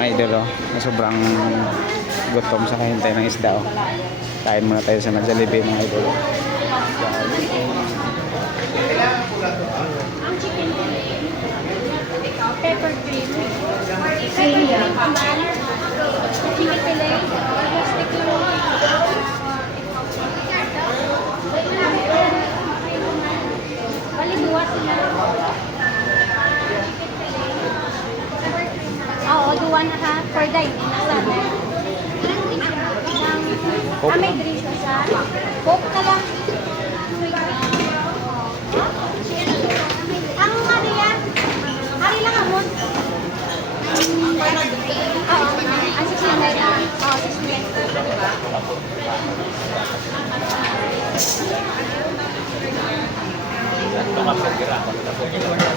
mga idol oh, na sobrang gutom sa kahintay ng isda oh. Kain muna tayo sa Jollibee mga idol. Ang chicken fillet. Pepper cream. Chicken fillet. Balibuwa sila. Oo, duwan na ha. For dining na sana. May drinks na sa Coke ka lang. Ang Maria. Hari lang amon. Oo, ang 600 na. Oo, 600.